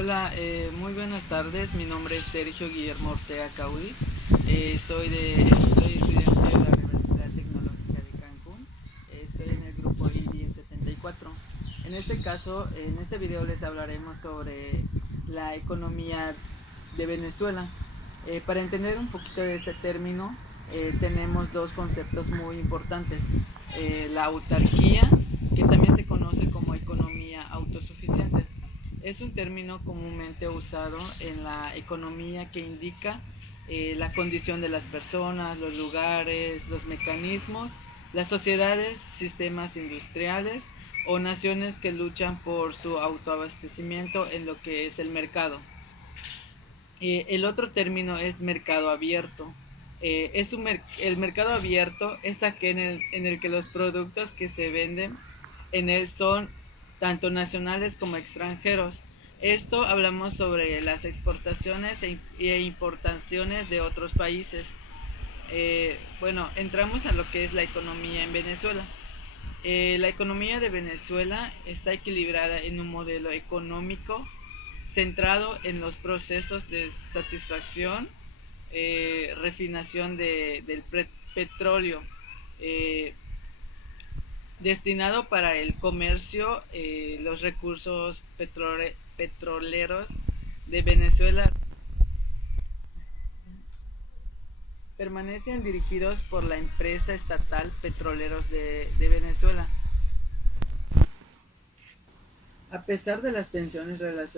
Hola, muy buenas tardes. Mi nombre es Sergio Guillermo Ortega Caudi. Soy estudiante de la Universidad Tecnológica de Cancún. Estoy en el grupo I-1074. En este video les hablaremos sobre la economía de Venezuela. Para entender un poquito de este término, tenemos dos conceptos muy importantes. La autarquía, que también se conoce como economía autosuficiente. Es un término comúnmente usado en la economía que indica la condición de las personas, los lugares, los mecanismos, las sociedades, sistemas industriales o naciones que luchan por su autoabastecimiento en lo que es el mercado. El otro término es mercado abierto. El mercado abierto es aquel en el que los productos que se venden en él son tanto nacionales como extranjeros. Esto hablamos sobre las exportaciones e importaciones de otros países. Entramos a lo que es la economía en Venezuela. La economía de Venezuela está equilibrada en un modelo económico centrado en los procesos de satisfacción, refinación del petróleo, eh, destinado para el comercio. Los recursos petroleros de Venezuela permanecen dirigidos por la empresa estatal Petróleos de Venezuela. A pesar de las tensiones las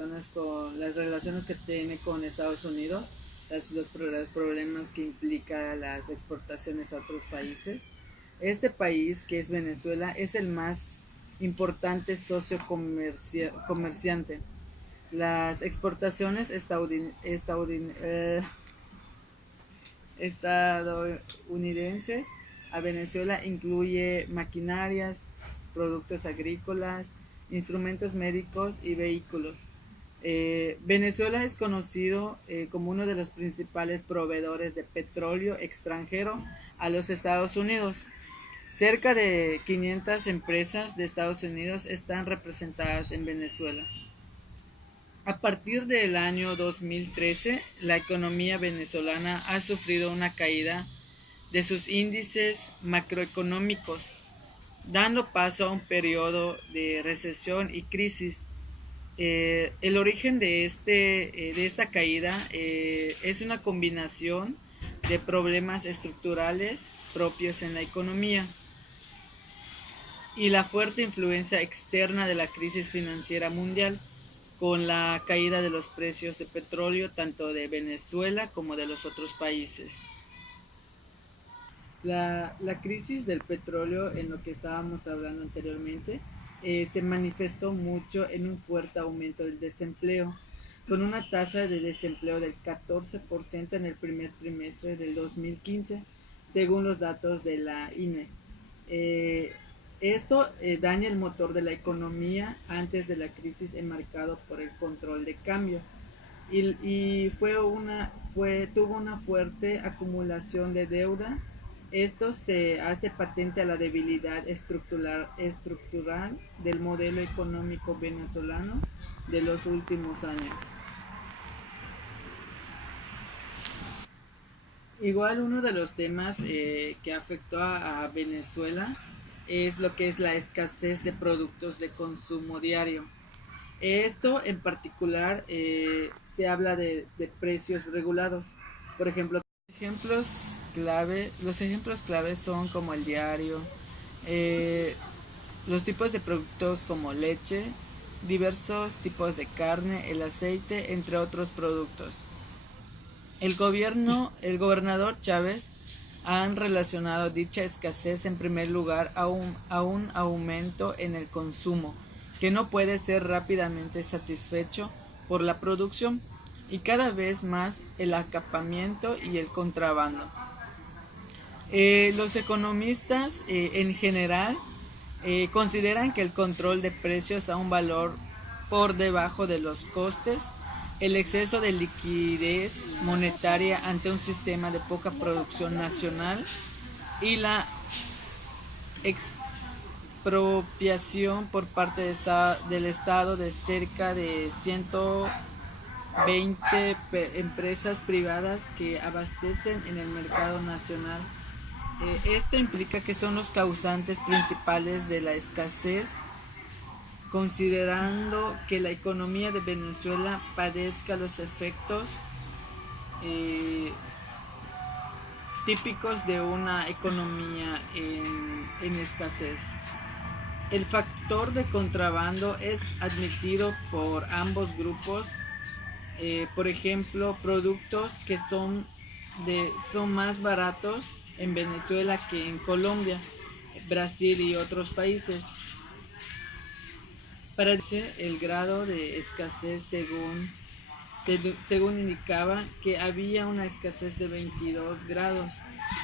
relaciones que tiene con Estados Unidos, los problemas que implica las exportaciones a otros países, este país, que es Venezuela, es el más importante socio comerciante. Las exportaciones estadounidenses a Venezuela incluye maquinarias, productos agrícolas, instrumentos médicos y vehículos. Venezuela es conocido como uno de los principales proveedores de petróleo extranjero a los Estados Unidos. Cerca de 500 empresas de Estados Unidos están representadas en Venezuela. A partir del año 2013, la economía venezolana ha sufrido una caída de sus índices macroeconómicos, dando paso a un periodo de recesión y crisis. El origen de esta caída es una combinación de problemas estructurales propios en la economía y la fuerte influencia externa de la crisis financiera mundial, con la caída de los precios de petróleo tanto de Venezuela como de los otros países. La crisis del petróleo, en lo que estábamos hablando anteriormente, se manifestó mucho en un fuerte aumento del desempleo, con una tasa de desempleo del 14% en el primer trimestre del 2015, según los datos de la INE. Esto daña el motor de la economía antes de la crisis, enmarcado por el control de cambio, y tuvo una fuerte acumulación de deuda. Esto se hace patente a la debilidad estructural del modelo económico venezolano de los últimos años. Igual uno de los temas que afectó a Venezuela es lo que es la escasez de productos de consumo diario. Esto en particular se habla de precios regulados. Por ejemplo, los ejemplos clave son como el diario, eh, los tipos de productos como leche, diversos tipos de carne, el aceite, entre otros productos. El gobernador Chávez han relacionado dicha escasez en primer lugar a un aumento en el consumo, que no puede ser rápidamente satisfecho por la producción, y cada vez más el acapamiento y el contrabando. Los economistas en general consideran que el control de precios a un valor por debajo de los costes, el exceso de liquidez monetaria ante un sistema de poca producción nacional y la expropiación por parte del Estado de cerca de 20 empresas privadas que abastecen en el mercado nacional. Esto implica que son los causantes principales de la escasez, considerando que la economía de Venezuela padezca los efectos eh, típicos de una economía en escasez. El factor de contrabando es admitido por ambos grupos. Por ejemplo, productos que son más baratos en Venezuela que en Colombia, Brasil y otros países. Para el grado de escasez según indicaba que había una escasez de 22 grados.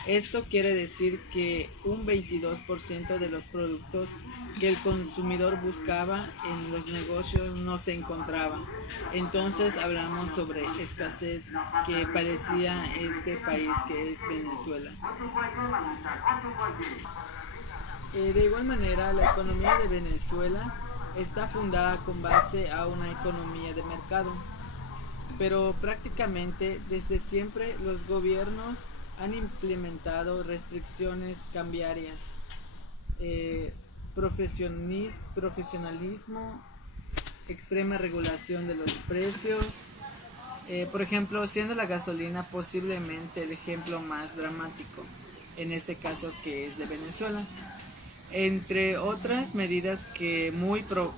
Esto quiere decir que un 22% de los productos que el consumidor buscaba en los negocios no se encontraba. Entonces hablamos sobre escasez que padecía este país que es Venezuela. De igual manera, la economía de Venezuela está fundada con base a una economía de mercado, pero prácticamente desde siempre los gobiernos han implementado restricciones cambiarias, eh, profesionalismo, extrema regulación de los precios. Por ejemplo, siendo la gasolina posiblemente el ejemplo más dramático, en este caso que es de Venezuela, entre otras medidas que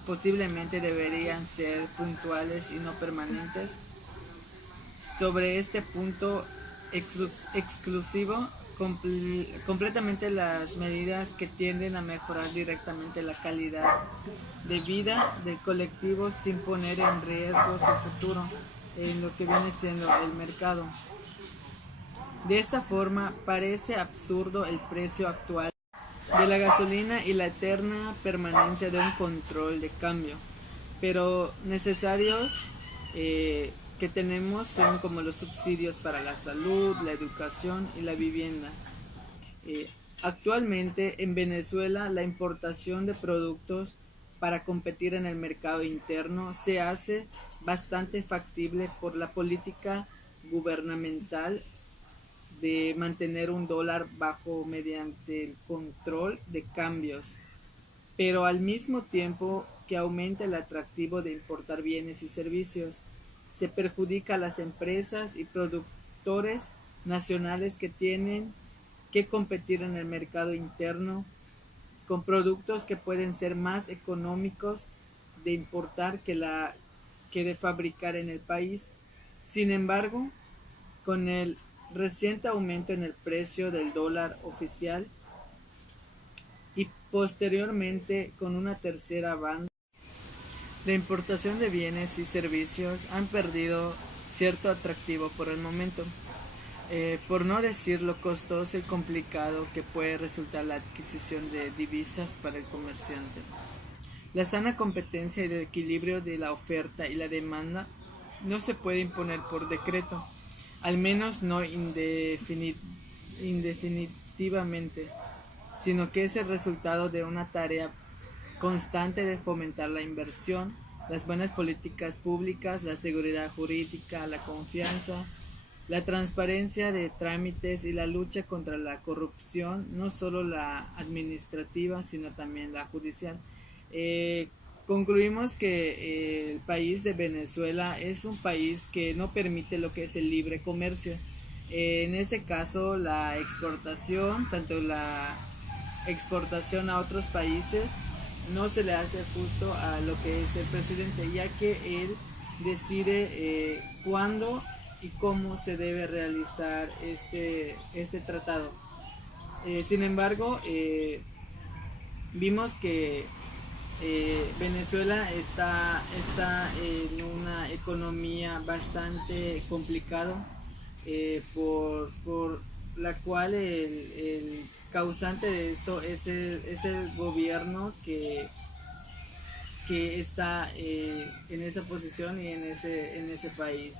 posiblemente deberían ser puntuales y no permanentes. Sobre este punto exclusivo, completamente las medidas que tienden a mejorar directamente la calidad de vida del colectivo sin poner en riesgo su futuro en lo que viene siendo el mercado. De esta forma, parece absurdo el precio actual de la gasolina y la eterna permanencia de un control de cambio, pero necesarios que tenemos son como los subsidios para la salud, la educación y la vivienda. Actualmente en Venezuela la importación de productos para competir en el mercado interno se hace bastante factible por la política gubernamental de mantener un dólar bajo mediante el control de cambios, pero al mismo tiempo que aumenta el atractivo de importar bienes y servicios, se perjudica a las empresas y productores nacionales que tienen que competir en el mercado interno con productos que pueden ser más económicos de importar que de fabricar en el país. Sin embargo, con el reciente aumento en el precio del dólar oficial y posteriormente con una tercera banda, la importación de bienes y servicios han perdido cierto atractivo por el momento, por no decir lo costoso y complicado que puede resultar la adquisición de divisas para el comerciante. La sana competencia y el equilibrio de la oferta y la demanda no se puede imponer por decreto, al menos no indefinitivamente, sino que es el resultado de una tarea constante de fomentar la inversión, las buenas políticas públicas, la seguridad jurídica, la confianza, la transparencia de trámites y la lucha contra la corrupción, no solo la administrativa, sino también la judicial. Concluimos que el país de Venezuela es un país que no permite lo que es el libre comercio. En este caso, la exportación, tanto la exportación a otros países, no se le hace justo a lo que es el presidente, ya que él decide cuándo y cómo se debe realizar este tratado. Sin embargo, vimos que Venezuela está en una economía bastante complicada, por la cual el causante de esto es el gobierno que está en esa posición y en ese país.